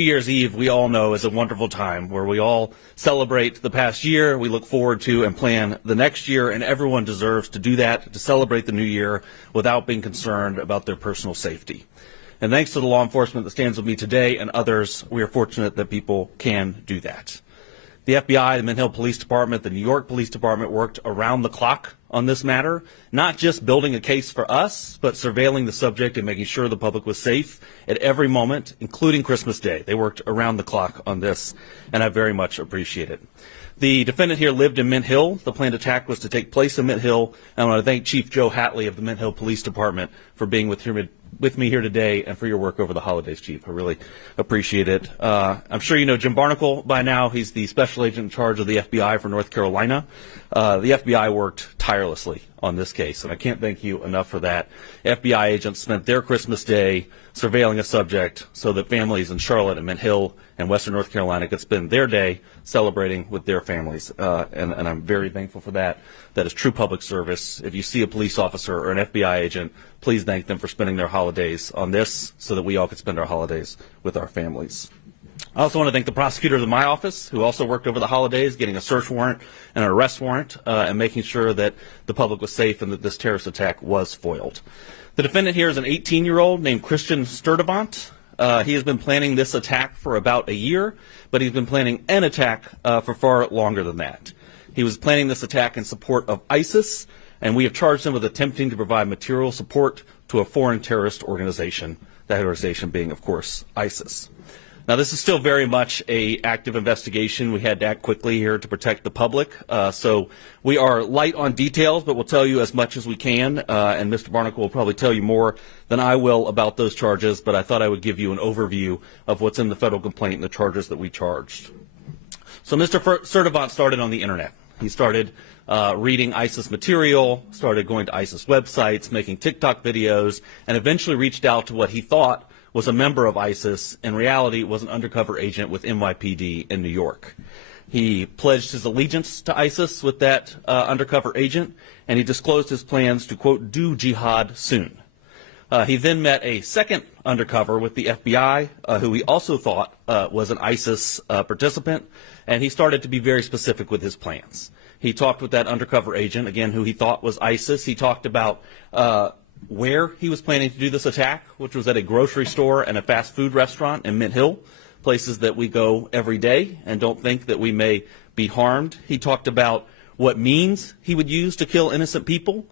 New Year's Eve, we all know, is a wonderful time where we all celebrate the past year, we look forward to and plan the next year, and everyone deserves to do that, to celebrate the new year without being concerned about their personal safety. And thanks to the law enforcement that stands with me today and others, we are fortunate that people can do that. The FBI, the Mint Hill Police Department, the New York Police Department worked around the clock on this matter, not just building a case for us, but surveilling the subject and making sure the public was safe at every moment, including Christmas Day. They worked around the clock on this, and I very much appreciate it. The defendant here lived in Mint Hill. The planned attack was to take place in Mint Hill. I want to thank Chief Joe Hatley of the Mint Hill Police Department for being with me here today and for your work over the holidays, Chief. I really appreciate it. I'm sure you know Jim Barnacle by now. He's the special agent in charge of the FBI for North Carolina. The FBI worked tirelessly on this case, and I can't thank you enough for that. FBI agents spent their Christmas Day surveilling a subject so that families in Charlotte and Mint Hill and Western North Carolina could spend their day celebrating with their families, and I'm very thankful for that. That is true public service. If you see a police officer or an FBI agent, please thank them for spending their holidays on this so that we all could spend our holidays with our families. I also want to thank the prosecutors in my office who also worked over the holidays getting a search warrant and an arrest warrant and making sure that the public was safe and that this terrorist attack was foiled. The defendant here is an 18-year-old named Christian Sturdivant. He has been planning this attack for about a year, but he's been planning an attack for far longer than that. He was planning this attack in support of ISIS, and we have charged him with attempting to provide material support to a foreign terrorist organization, that organization being, of course, ISIS. Now, this is still very much an active investigation. We had to act quickly here to protect the public. So we are light on details, but we'll tell you as much as we can. And Mr. Barnacle will probably tell you more than I will about those charges, but I thought I would give you an overview of what's in the federal complaint and the charges that we charged. So Mr. Sturdivant started on the Internet. He started reading ISIS material, started going to ISIS websites, making TikTok videos, and eventually reached out to what he thought was a member of ISIS. In reality, was an undercover agent with NYPD in New York. He pledged his allegiance to ISIS with that undercover agent, and he disclosed his plans to, quote, do jihad soon. He then met a second undercover with the FBI, who he also thought was an ISIS participant, and he started to be very specific with his plans. He talked with that undercover agent, again, who he thought was ISIS. He talked about where he was planning to do this attack, which was at a grocery store and a fast food restaurant in Mint Hill, places that we go every day and don't think that we may be harmed. He talked about what means he would use to kill innocent people.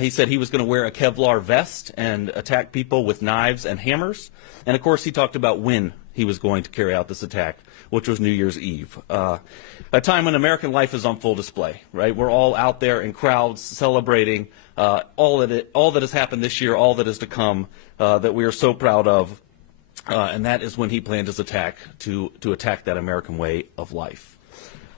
He said he was going to wear a Kevlar vest and attack people with knives and hammers. And, of course, he talked about when he was going to carry out this attack, which was New Year's Eve, a time when American life is on full display, right? We're all out there in crowds celebrating all that has happened this year, all that is to come, that we are so proud of, and that is when he planned his attack to attack that American way of life.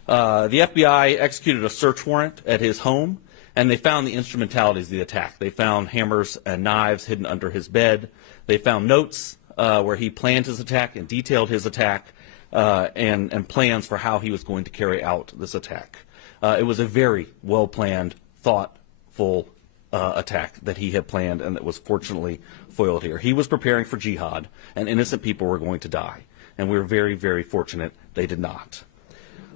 The FBI executed a search warrant at his home, and they found the instrumentalities of the attack. They found hammers and knives hidden under his bed. They found notes where he planned his attack and detailed his attack and plans for how he was going to carry out this attack. It was a very well-planned, thoughtful attack that he had planned and that was fortunately foiled here. He was preparing for jihad, and innocent people were going to die. And we were very, very fortunate they did not.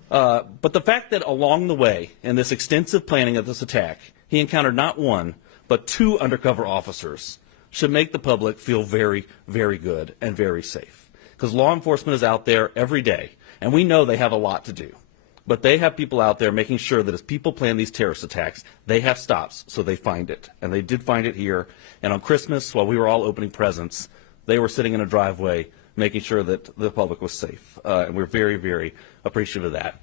But the fact that along the way, in this extensive planning of this attack, he encountered not one, but two undercover officers should make the public feel very, very good and very safe. Because law enforcement is out there every day, and we know they have a lot to do. But they have people out there making sure that as people plan these terrorist attacks, they have stops so they find it. And they did find it here. And on Christmas, while we were all opening presents, they were sitting in a driveway making sure that the public was safe. And we're very, very appreciative of that.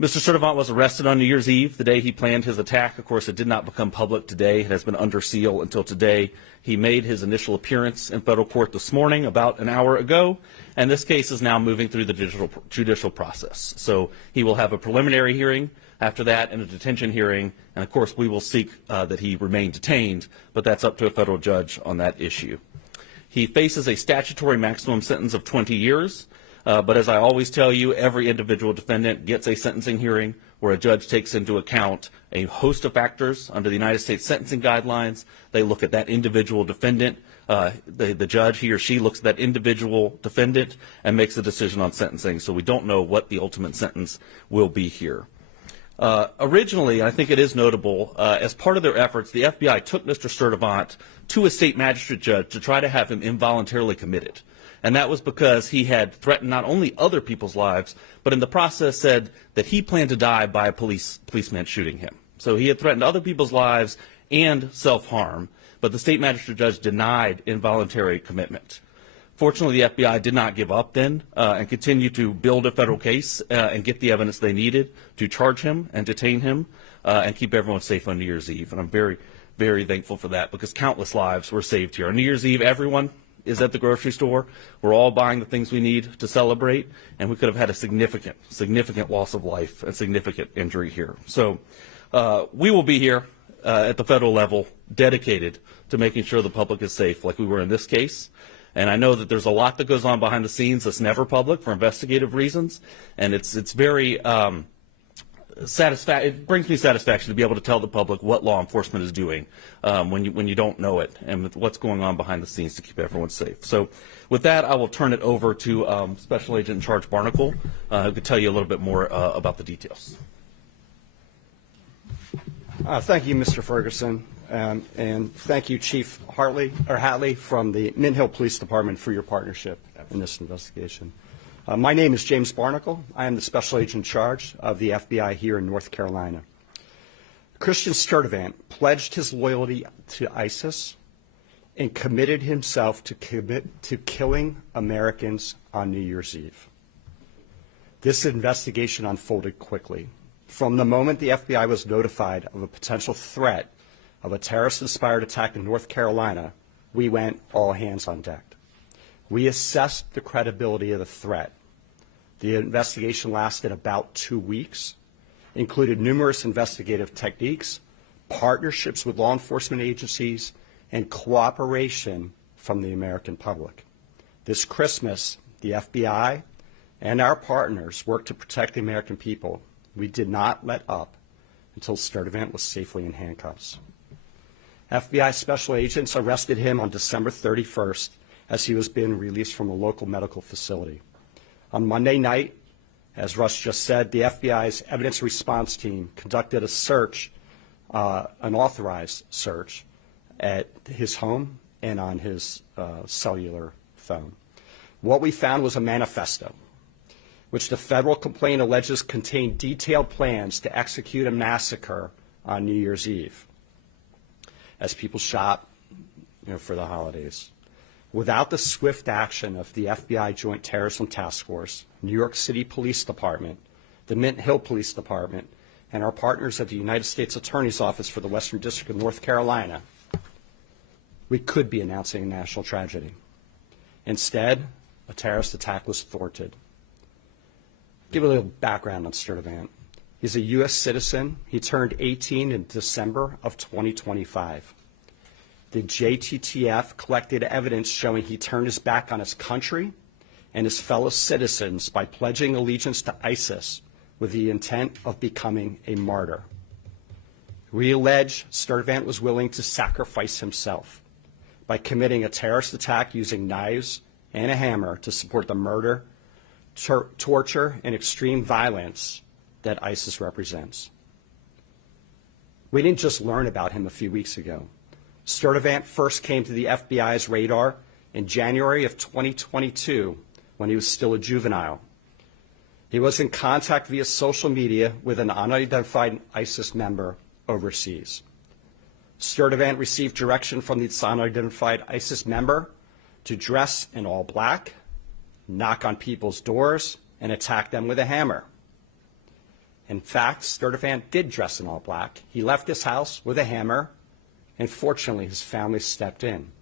Mr. Sturdivant was arrested on New Year's Eve, the day he planned his attack. Of course, it did not become public today. It has been under seal until today. He made his initial appearance in federal court this morning, about an hour ago, and this case is now moving through the judicial process. So he will have a preliminary hearing after that and a detention hearing, and of course we will seek that he remain detained, but that's up to a federal judge on that issue. He faces a statutory maximum sentence of 20 years. But as I always tell you, every individual defendant gets a sentencing hearing where a judge takes into account a host of factors under the United States sentencing guidelines. They look at that individual defendant The judge, he or she, looks at that individual defendant and makes a decision on sentencing, so we don't know what the ultimate sentence will be here. Originally, I think it is notable, as part of their efforts, the FBI took Mr. Sturdivant to a state magistrate judge to try to have him involuntarily committed. And that was because he had threatened not only other people's lives, but in the process said that he planned to die by a policeman shooting him. So he had threatened other people's lives and self-harm, but the state magistrate judge denied involuntary commitment. Fortunately, the FBI did not give up then and continued to build a federal case and get the evidence they needed to charge him and detain him and keep everyone safe on New Year's Eve. And I'm very, very thankful for that because countless lives were saved here. On New Year's Eve, everyone is at the grocery store. We're all buying the things we need to celebrate, and we could have had a significant loss of life and significant injury here. So we will be here at the federal level dedicated to making sure the public is safe like we were in this case. And I know that there's a lot that goes on behind the scenes that's never public for investigative reasons, and it's very it brings me satisfaction to be able to tell the public what law enforcement is doing when you don't know it and what's going on behind the scenes to keep everyone safe. So with that, I will turn it over to Special Agent in Charge Barnacle, who can tell you a little bit more about the details. Thank you, Mr. Ferguson, and thank you, Chief Hatley from the Mint Hill Police Department for your partnership in this investigation. My name is James Barnacle. I am the Special Agent in charge of the FBI here in North Carolina. Christian Sturdivant pledged his loyalty to ISIS and committed himself to killing Americans on New Year's Eve. This investigation unfolded quickly. From the moment the FBI was notified of a potential threat of a terrorist-inspired attack in North Carolina, we went all hands on deck. We assessed the credibility of the threat. The investigation lasted about 2 weeks, included numerous investigative techniques, partnerships with law enforcement agencies, and cooperation from the American public. This Christmas, the FBI and our partners worked to protect the American people. We did not let up until Sturdivant was safely in handcuffs. FBI special agents arrested him on December 31st as he was being released from a local medical facility. On Monday night, as Russ just said, the FBI's evidence response team conducted a search, an authorized search, at his home and on his cellular phone. What we found was a manifesto, which the federal complaint alleges contained detailed plans to execute a massacre on New Year's Eve as people shop for the holidays. Without the swift action of the FBI Joint Terrorism Task Force, New York City Police Department, the Mint Hill Police Department, and our partners at the United States Attorney's Office for the Western District of North Carolina, we could be announcing a national tragedy. Instead, a terrorist attack was thwarted. Give a little background on Sturdivant. He's a U.S. citizen. He turned 18 in December of 2025. The JTTF collected evidence showing he turned his back on his country and his fellow citizens by pledging allegiance to ISIS with the intent of becoming a martyr. We allege Sturdivant was willing to sacrifice himself by committing a terrorist attack using knives and a hammer to support the murder, torture, and extreme violence that ISIS represents. We didn't just learn about him a few weeks ago. Sturdivant first came to the FBI's radar in January of 2022 when he was still a juvenile. He was in contact via social media with an unidentified ISIS member overseas. Sturdivant received direction from this unidentified ISIS member to dress in all black, knock on people's doors, and attack them with a hammer. In fact, Sturdivant did dress in all black. He left his house with a hammer, and fortunately, his family stepped in.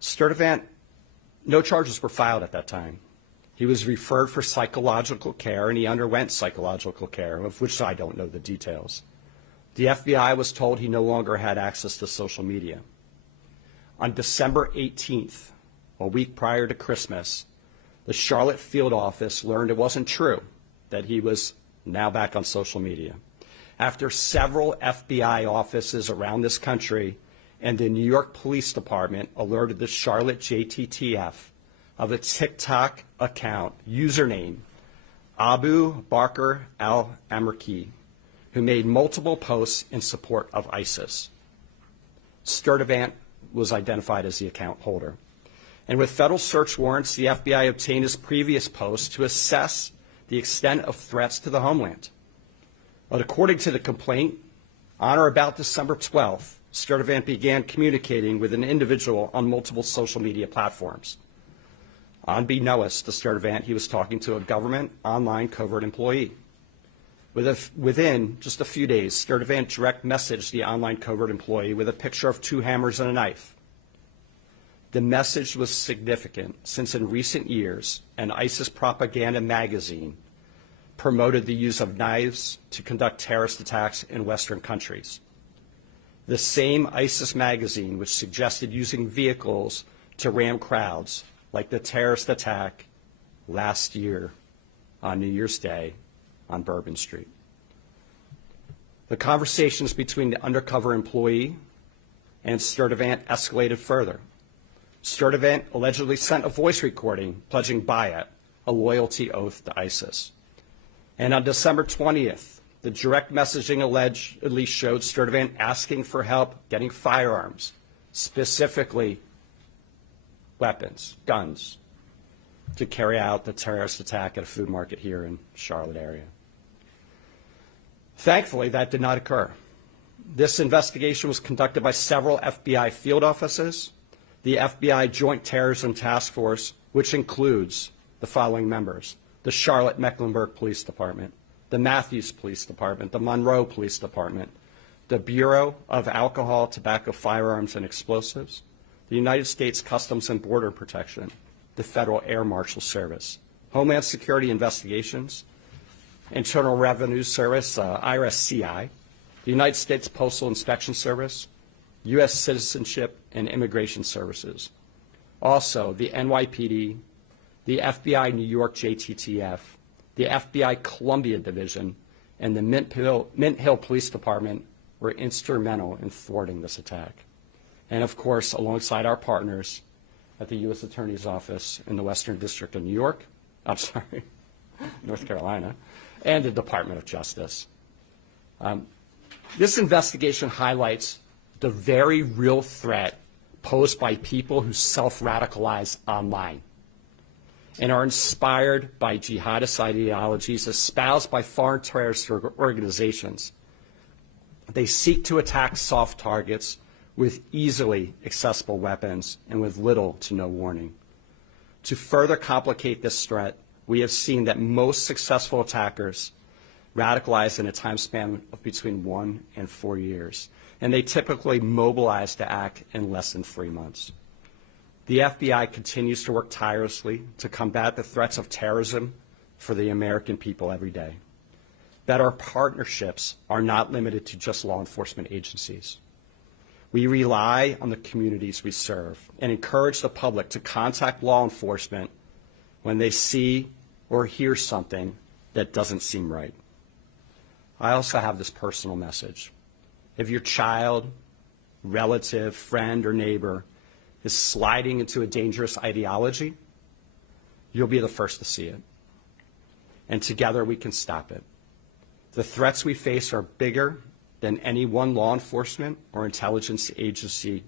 Sturdivant, no charges were filed at that time. He was referred for psychological care, and he underwent psychological care, of which I don't know the details. The FBI was told he no longer had access to social media. On December 18th, a week prior to Christmas, the Charlotte field office learned it wasn't true, that he was now back on social media. After several FBI offices around this country and the New York Police Department alerted the Charlotte JTTF of a TikTok account username Abu Bakr al-Amerki, who made multiple posts in support of ISIS. Sturtevant was identified as the account holder. And with federal search warrants, the FBI obtained his previous posts to assess the extent of threats to the homeland. But according to the complaint, on or about December 12th, Sturtevant began communicating with an individual on multiple social media platforms. Unbeknownst to Sturtevant, he was talking to a government online covert employee. Within just a few days, Sturtevant direct messaged the online covert employee with a picture of 2 hammers and a knife. The message was significant since in recent years, an ISIS propaganda magazine promoted the use of knives to conduct terrorist attacks in Western countries. The same ISIS magazine which suggested using vehicles to ram crowds, like the terrorist attack last year on New Year's Day on Bourbon Street. The conversations between the undercover employee and Sturtevant escalated further. Sturtevant allegedly sent a voice recording pledging Bayat, a loyalty oath to ISIS. And on December 20th, the direct messaging allegedly showed Sturtevant asking for help getting firearms, specifically weapons, guns, to carry out the terrorist attack at a food market here in Charlotte area. Thankfully, that did not occur. This investigation was conducted by several FBI field offices, the FBI Joint Terrorism Task Force, which includes the following members: the Charlotte Mecklenburg Police Department, the Matthews Police Department, the Monroe Police Department, the Bureau of Alcohol, Tobacco, Firearms, and Explosives, the United States Customs and Border Protection, the Federal Air Marshal Service, Homeland Security Investigations, Internal Revenue Service, IRS-CI, the United States Postal Inspection Service, U.S. Citizenship and Immigration Services. Also, the NYPD, the FBI New York JTTF, the FBI Columbia Division, and the Mint Hill Police Department were instrumental in thwarting this attack. And of course, alongside our partners at the U.S. Attorney's Office in the Western District of North Carolina, and the Department of Justice. This investigation highlights the very real threat posed by people who self-radicalize online and are inspired by jihadist ideologies espoused by foreign terrorist organizations. They seek to attack soft targets with easily accessible weapons and with little to no warning. To further complicate this threat, we have seen that most successful attackers radicalize in a time span of between 1 and 4 years, and they typically mobilize to act in less than 3 months. The FBI continues to work tirelessly to combat the threats of terrorism for the American people every day. That our partnerships are not limited to just law enforcement agencies. We rely on the communities we serve and encourage the public to contact law enforcement when they see or hear something that doesn't seem right. I also have this personal message. If your child, relative, friend, or neighbor is sliding into a dangerous ideology, you'll be the first to see it. And together we can stop it. The threats we face are bigger than any one law enforcement or intelligence agency,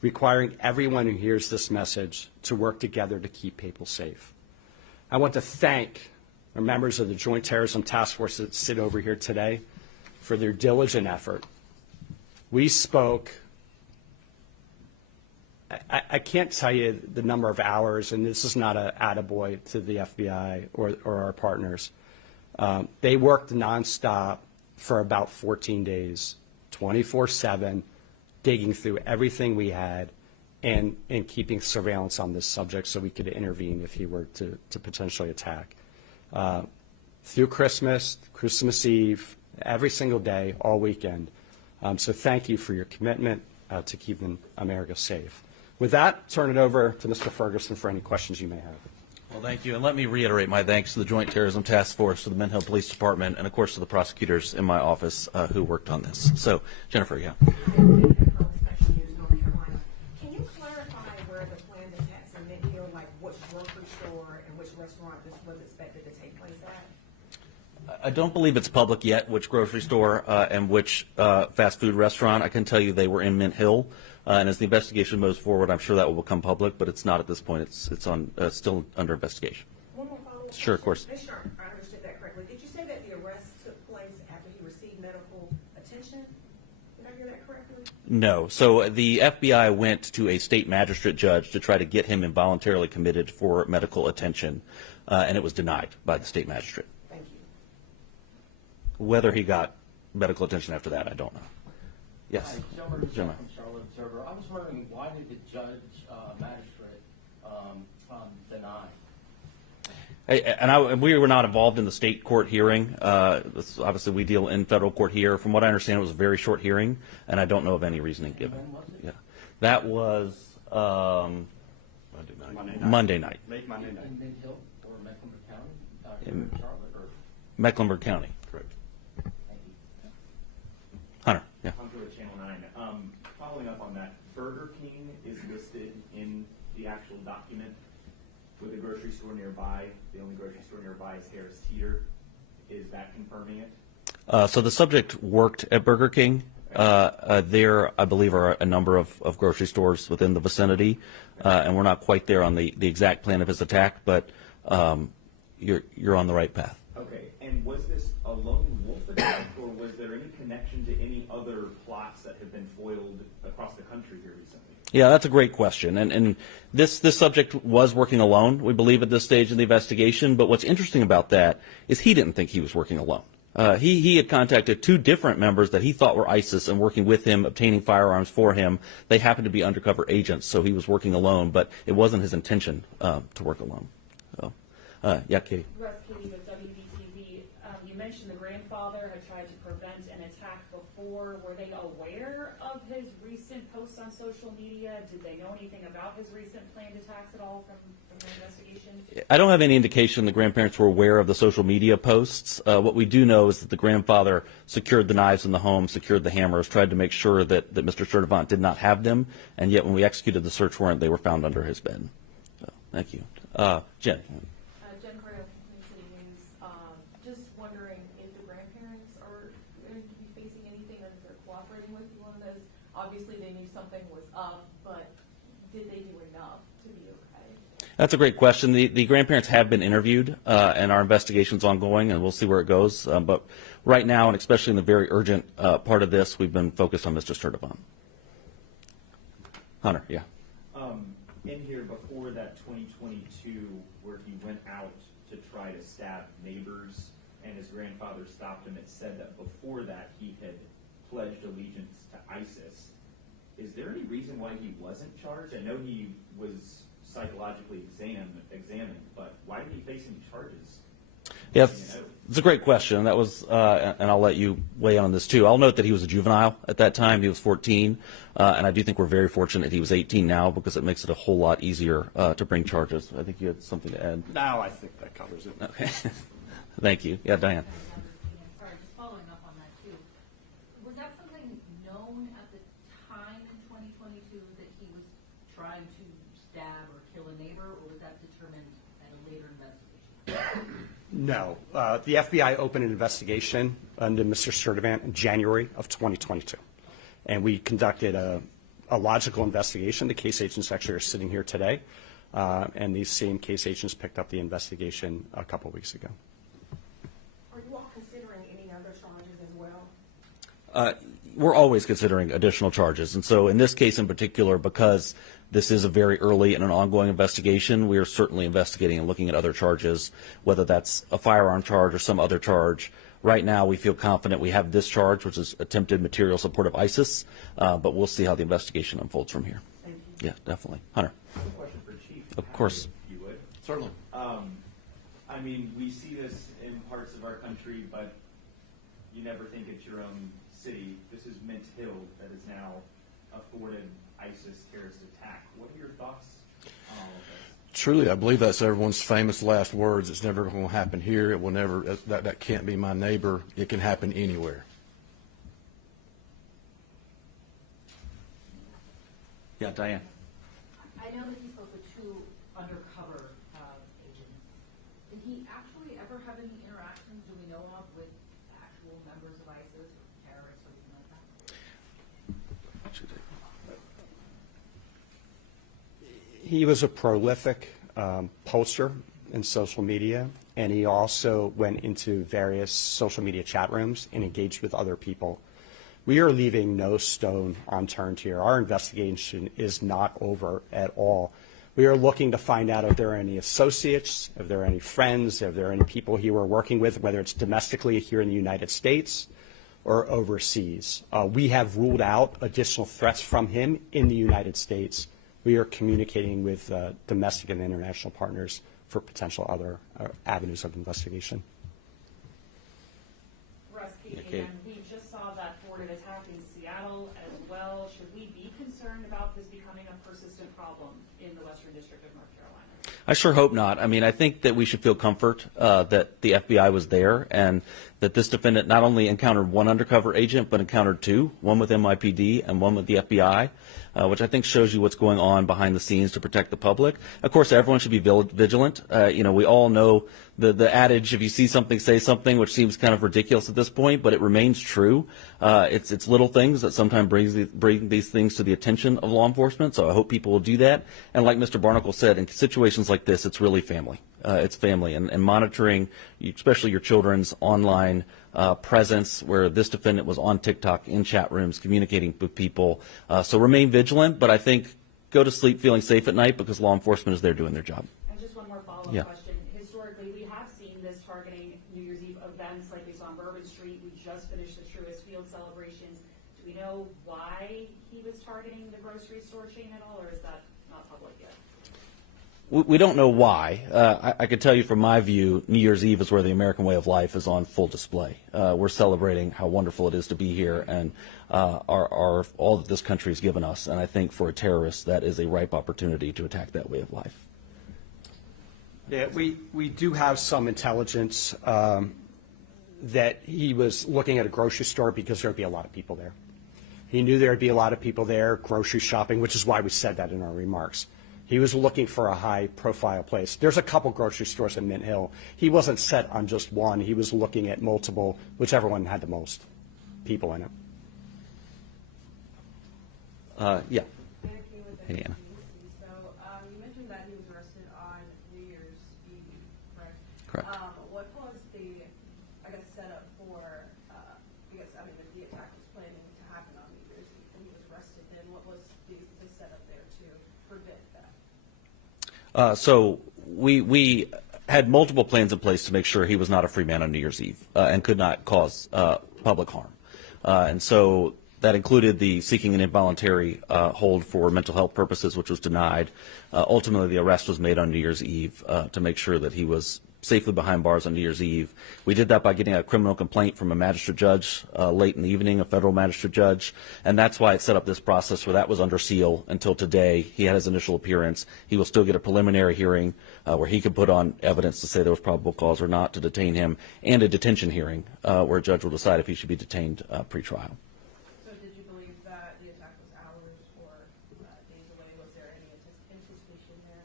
requiring everyone who hears this message to work together to keep people safe. I want to thank the members of the Joint Terrorism Task Force that sit over here today for their diligent effort. We spoke, I can't tell you the number of hours, and this is not an attaboy to the FBI or our partners. They worked nonstop for about 14 days, 24/7, digging through everything we had and keeping surveillance on this subject so we could intervene if he were to potentially attack. Through Christmas Eve, every single day, all weekend. So thank you for your commitment to keeping America safe. With that, turn it over to Mr. Ferguson for any questions you may have. Well, thank you. And let me reiterate my thanks to the Joint Terrorism Task Force, to the Mint Hill Police Department, and of course to the prosecutors in my office who worked on this. So, Jennifer, yeah. this was expected to take place at? I don't believe it's public yet which grocery store and which fast food restaurant. I can tell you they were in Mint Hill, and as the investigation moves forward, I'm sure that will become public, but it's not at this point. It's on still under investigation. One more follow-up Sure, of course. Ms. Sharp, I understood that correctly. Did you say that the arrest took place after he received medical attention? Did I hear that correctly? No. So the FBI went to a state magistrate judge to try to get him involuntarily committed for medical attention, and it was denied by the state magistrate. Thank you. Whether he got medical attention after that, I don't know. Yes. Hi, Gilbert Jim. from Charlotte Observer. I was wondering, why did the judge, magistrate, deny? And we were not involved in the state court hearing. Obviously, we deal in federal court here. From what I understand, it was a very short hearing, and I don't know of any reasoning given. When was it? Yeah, that was Monday night. Late Monday night. In Mid Hill or Mecklenburg County? Here in Charlotte, or? Mecklenburg County. Correct. Thank you. Hunter. Yeah. Hunter with Channel 9. Following up on that, Burger King is listed in the actual document with a grocery store nearby. The only grocery store nearby is Harris Teeter. Is that confirming it? So the subject worked at Burger King. There, I believe, are a number of grocery stores within the vicinity, and we're not quite there on the exact plan of his attack, but you're on the right path. Okay, and was this a lone wolf attack, or was there any connection to any other plots that have been foiled across the country here recently? Yeah, that's a great question. And this subject was working alone, we believe, at this stage in the investigation. But what's interesting about that is he didn't think he was working alone. He had contacted two different members that he thought were ISIS and working with him, obtaining firearms for him. They happened to be undercover agents, so he was working alone, but it wasn't his intention to work alone. So, yeah, Katie. Russ Katie with WBTV. You mentioned the grandfather had tried to prevent an attack before.Ere they aware of his recent posts on social media? Did they know anything about his recent planned attacks at all from the investigation? I don't have any indication the grandparents were aware of the social media posts. What we do know is that the grandfather secured the knives in the home, secured the hammers, tried to make sure that Mr. Sturdivant did not have them, and yet when we executed the search warrant, they were found under his bed. So, thank you. Jen. Jen Correa from Queen City News. Just wondering if the grandparents are going to be facing anything or if they're cooperating with you on this. Obviously, they knew something was up, but did they do enough to be okay? That's a great question. The grandparents have been interviewed, and our investigation's ongoing, and we'll see where it goes. But right now, and especially in the very urgent part of this, we've been focused on Mr. Sturdivant. Hunter, yeah. In here before that 2022 where he went out to try to stab neighbors and his grandfather stopped him, it said that before that he had pledged allegiance to ISIS. Is there any reason why he wasn't charged? I know he was psychologically examined, but why did he face any charges? Yeah, it's a great question. That was, and I'll let you weigh in on this too. I'll note that he was a juvenile at that time. He was 14, and I do think we're very fortunate he was 18 now because it makes it a whole lot easier to bring charges. I think you had something to add. No, I think that covers it. Okay. Thank you. Yeah, Diane. Sorry, just following up on that too. Was that something known at the time in 2022 that he was trying to stab or kill a neighbor, or was that determined at a later investigation? No. The FBI opened an investigation into Mr. Sturdivant in January of 2022. And we conducted a logical investigation. The case agents actually are sitting here today. And these same case agents picked up the investigation a couple weeks ago. Are you all considering any other charges as well? We're always considering additional charges. And so in this case in particular, because this is a very early and an ongoing investigation, we are certainly investigating and looking at other charges, whether that's a firearm charge or some other charge. Right now, we feel confident we have this charge, which is attempted material support of ISIS, but we'll see how the investigation unfolds from here. Thank you. Yeah, definitely. Hunter. I have a question for Chief. Of course. If you would. Certainly. I mean, we see this in parts of our country, but you never think it's your own city. This is Mint Hill that is now a thwarted ISIS terrorist attack. What are your thoughts on all of this? Truly, I believe that's everyone's famous last words. It's never going to happen here. It will never. That can't be my neighbor. It can happen anywhere. Yeah, Diane. I know that you spoke with two undercover agents. In actually ever have any interactions, do we know of, with actual members of ISIS or terrorists or something like that? He was a prolific poster in social media, and he also went into various social media chat rooms and engaged with other people. We are leaving no stone unturned here. Our investigation is not over at all. We are looking to find out if there are any associates, if there are any friends, if there are any people he were working with, whether it's domestically here in the United States or overseas. We have ruled out additional threats from him in the United States. We are communicating with domestic and international partners for potential other avenues of investigation. Russ, Katie, Okay. again, we just saw that thwarted attack in Seattle as well. Should we be concerned about this becoming a persistent problem in the Western District of North Carolina? I sure hope not. I mean, I think that we should feel comfort that the FBI was there and that this defendant not only encountered one undercover agent, but encountered two, one with NYPD and one with the FBI, which I think shows you what's going on behind the scenes to protect the public. Of course, everyone should be vigilant. We all know the adage, if you see something, say something, which seems kind of ridiculous at this point, but it remains true. It's little things that sometimes bring these things to the attention of law enforcement, so I hope people will do that. And like Mr. Barnacle said, in situations like this, it's really family. It's family, and monitoring, especially your children's online presence, where this defendant was on TikTok, in chat rooms, communicating with people. So remain vigilant, but I think go to sleep feeling safe at night because law enforcement is there doing their job. And just one more follow-up Yeah. question. Historically, we have seen this targeting New Year's Eve events like we saw on Bourbon Street. We just finished the Truist Field celebrations. Do we know why he was targeting the grocery store chain at all, or is that not public yet? We don't know why. I can tell you from my view, New Year's Eve is where the American way of life is on full display. We're celebrating how wonderful it is to be here and all that this country has given us. And I think for a terrorist, that is a ripe opportunity to attack that way of life. Yeah, we do have some intelligence that he was looking at a grocery store because there would be a lot of people there. He knew there would be a lot of people there grocery shopping, which is why we said that in our remarks. He was looking for a high-profile place. There's a couple grocery stores in Mint Hill. He wasn't set on just one. He was looking at multiple, whichever one had the most people in it. Yeah. Hey, Hey, Anna. So you mentioned that he was arrested on New Year's Eve, correct? Correct. What caused the, I guess, setup for, because, I mean, the attack was planning to happen on New Year's Eve when he was arrested, then what was the setup there to prevent that? So we had multiple plans in place to make sure he was not a free man on New Year's Eve and could not cause public harm. And so that included the seeking an involuntary hold for mental health purposes, which was denied. Ultimately, the arrest was made on New Year's Eve to make sure that he was safely behind bars on New Year's Eve. We did that by getting a criminal complaint from a magistrate judge late in the evening, a federal magistrate judge, and that's why it set up this process where that was under seal until today. He had his initial appearance. He will still get a preliminary hearing where he could put on evidence to say there was probable cause or not to detain him, and a detention hearing where a judge will decide if he should be detained pre-trial. So did you believe that the attack was hours or days away? Was there any anticipation there?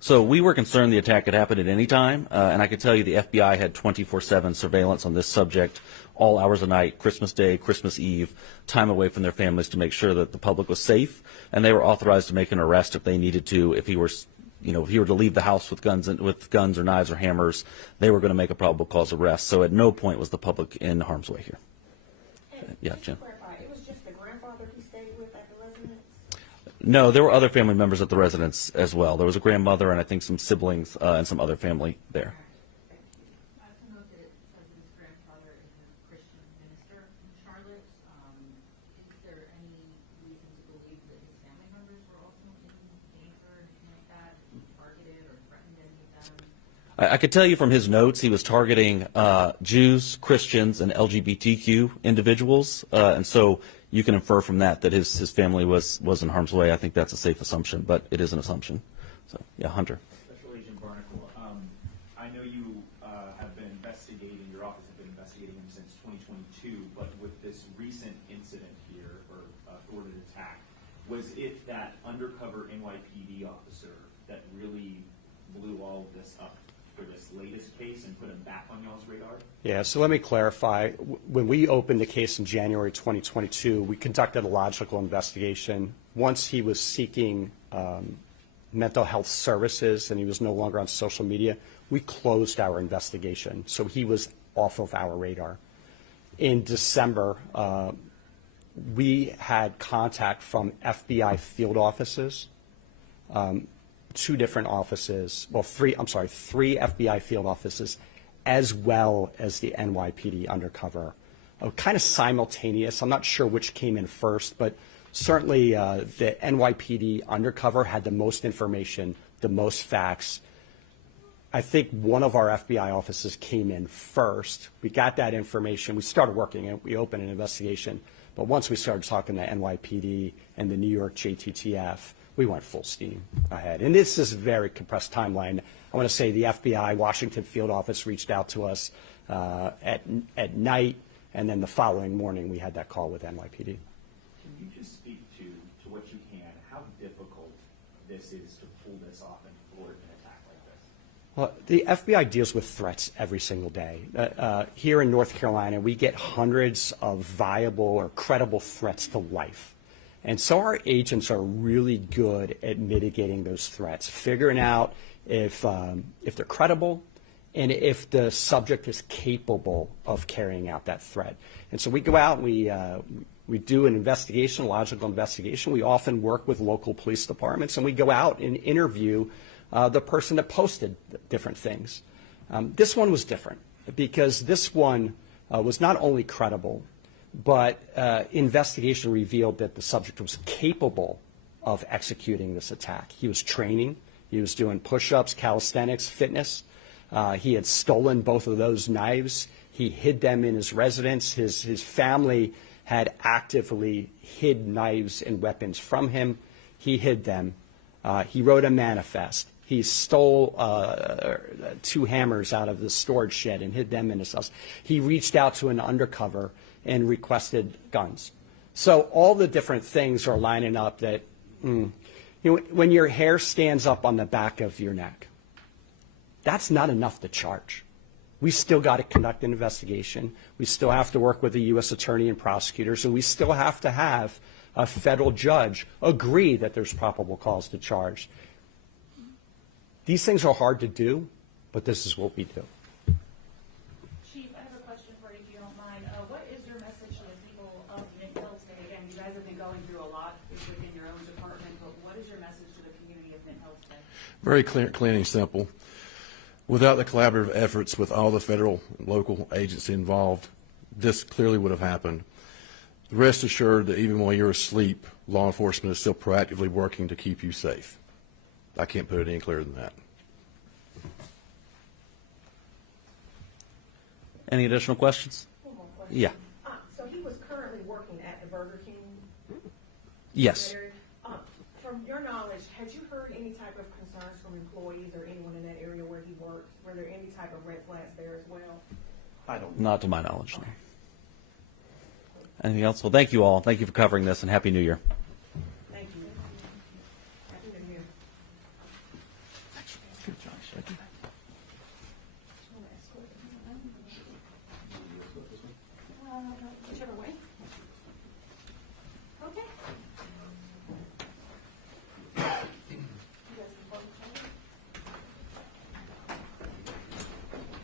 So we were concerned the attack could happen at any time, and I can tell you the FBI had 24/7 surveillance on this subject, all hours of night, Christmas Day, Christmas Eve, time away from their families to make sure that the public was safe, and they were authorized to make an arrest if they needed to. If he were, if he were to leave the house with guns or knives or hammers, they were going to make a probable cause arrest. So at no point was the public in harm's way here. Yeah, Just Jim. to clarify, it was just the grandfather he stayed with at the residence? No, there were other family members at the residence as well. There was a grandmother and I think some siblings and some other family there. I also note that it says his grandfather is a Christian minister in Charlotte. Is there any reason to believe that his family members were also in danger or anything like that? Targeted or threatened any of them? I could tell you from his notes he was targeting Jews, Christians, and LGBTQ individuals, and so you can infer from that his family was in harm's way. I think that's a safe assumption, but it is an assumption. So, yeah, Hunter. Special Agent Barnacle, I know you have been investigating, your office has been investigating him since 2022, but with this recent incident here, or thwarted attack, was it that undercover NYPD officer that really blew all of this up for this latest case and put him back on y'all's radar? Yeah, so let me clarify. When we opened the case in January 2022, we conducted a logical investigation. Once he was seeking mental health services and he was no longer on social media, we closed our investigation. So he was off of our radar. In December, we had contact from FBI field offices, two different offices, well, three FBI field offices, as well as the NYPD undercover. Kind of simultaneous. I'm not sure which came in first, but certainly the NYPD undercover had the most information, the most facts. I think one of our FBI offices came in first. We got that information. We started working and we opened an investigation. But once we started talking to NYPD and the New York JTTF, we went full steam ahead. And this is a very compressed timeline. I want to say the FBI Washington field office reached out to us at night, and then the following morning we had that call with NYPD. Can you just speak to what you can, how difficult this is to pull this off and thwart an attack like this? Well, the FBI deals with threats every single day. Here in North Carolina, we get hundreds of viable or credible threats to life. And so our agents are really good at mitigating those threats, figuring out if they're credible and if the subject is capable of carrying out that threat. And so we go out and we do an investigation, a logical investigation. We often work with local police departments, and we go out and interview the person that posted different things. This one was different because this one was not only credible, but investigation revealed that the subject was capable of executing this attack. He was training. He was doing push-ups, calisthenics, fitness. He had stolen both of those knives. He hid them in his residence. His family had actively hid knives and weapons from him. He hid them. He wrote a manifest. He stole 2 hammers out of the storage shed and hid them in his house. He reached out to an undercover and requested guns. So all the different things are lining up that, when your hair stands up on the back of your neck, that's not enough to charge. We still got to conduct an investigation. We still have to work with the U.S. attorney and prosecutors, and we still have to have a federal judge agree that there's probable cause to charge. These things are hard to do, but this is what we do. Chief, I have a question for you, if you don't mind. What is your message to the people of Mint-Hill today? Again, you guys have been going through a lot within your own department, but what is your message to the community of Mint-Hill today? Very clean and simple. Without the collaborative efforts with all the federal and local agencies involved, this clearly would have happened. Rest assured that even while you're asleep, law enforcement is still proactively working to keep you safe. I can't put it any clearer than that. Any additional questions? One more question. Yeah. So he was currently working at the Burger King? Yes. area. From your knowledge, had you heard any type of concerns from employees or anyone in that area where he worked? Were there any type of red flags there as well? I don't. Not to my knowledge, no. Anything else? Well, thank you all. Thank you for covering this, and Happy New Year.